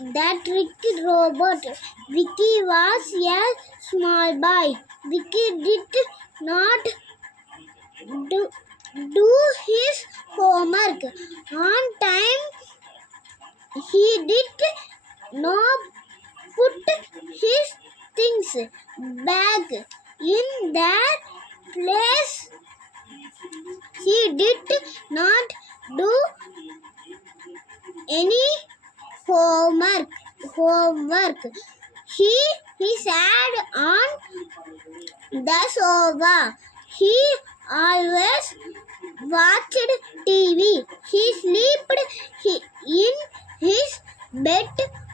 that trick robot. Vicky was a small boy. Vicky did not do his homework on time. He did not put his things back in their place. He did not do any homework. He sat on the sofa. He always watched TV. He slept in his bed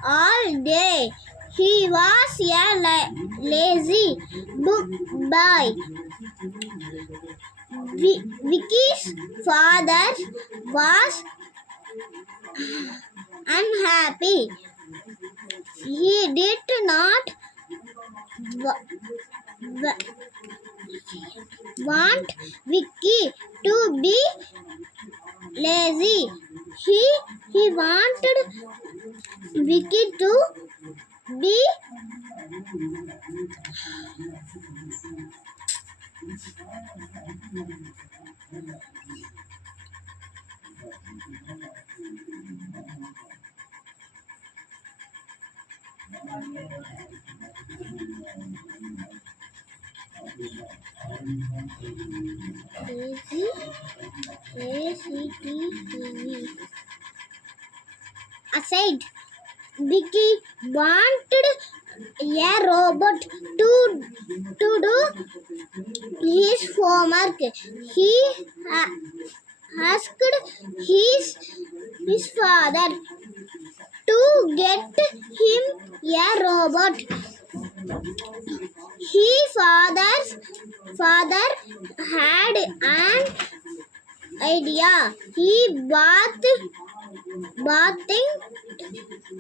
all day. He was a lazy boy. Vicky's father was unhappy. He did not want Vicky to be lazy. He wanted Vicky to be aside. Vicky wanted a robot to do his homework. He asked his father to get him a robot. His father had an idea. He bought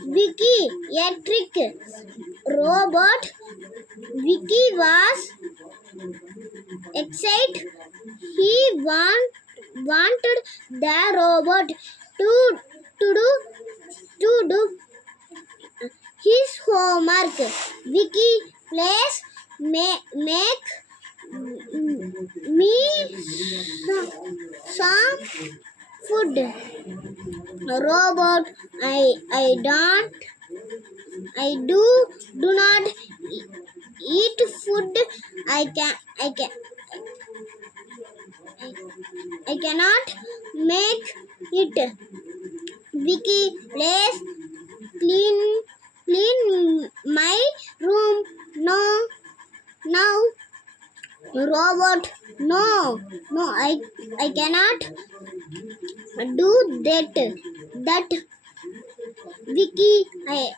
Vicky a trick robot. Vicky was excited. He wanted the robot to do his homework. Vicky, please make me some food. Robot, I do not eat food. I cannot make it. Vicky, please clean my room. No. Robot, no, I cannot do that. Vicky, I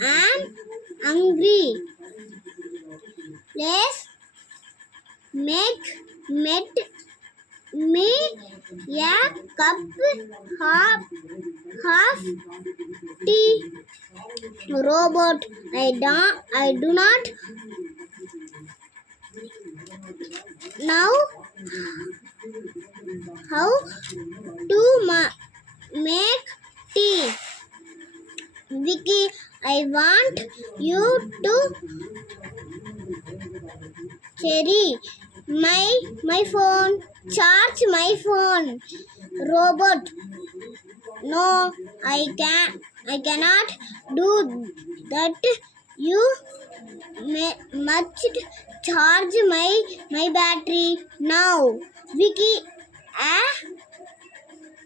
am hungry. Please make me a cup half tea. Robot, I do not know how to make tea. Vicky, I want you to charge my phone. Robot, no, I cannot do that. You must charge my battery now. Vicky,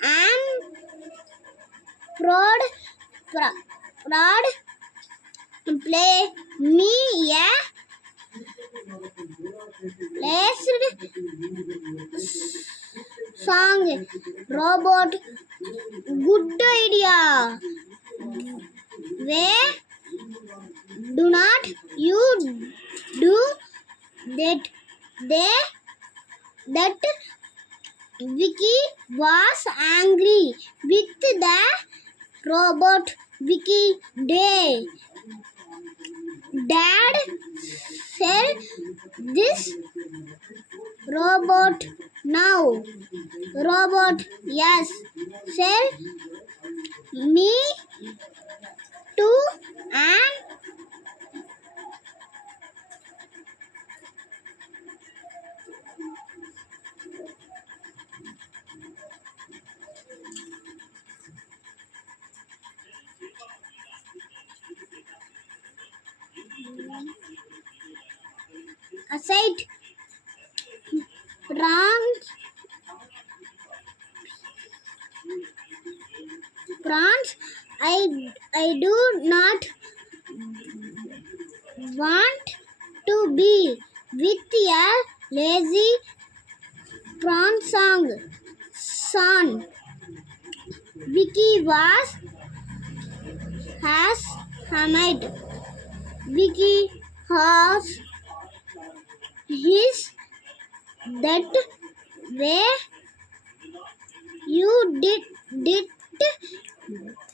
I'm proud. Play me a blessed song. Robot, good idea. Where do not you do that Vicky was angry with the robot. Vicky, Dad, sell this robot now. Robot, yes, sell me to an aside prawns. I do not want to be with a lazy prawn son. Vicky has hammered. Vicky has his that way. You did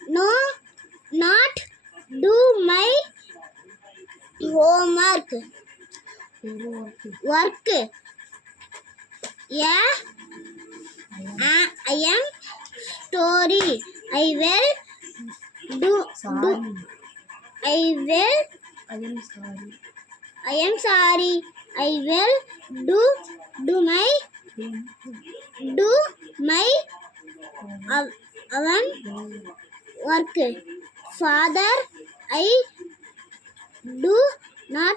no not do my homework work. Yeah, I am story. I will do I will I am sorry. I am sorry. I will do my own work. Father, I do not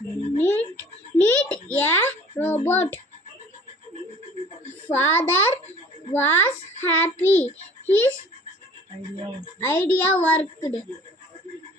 need a robot. Father was happy. His Idea. idea worked.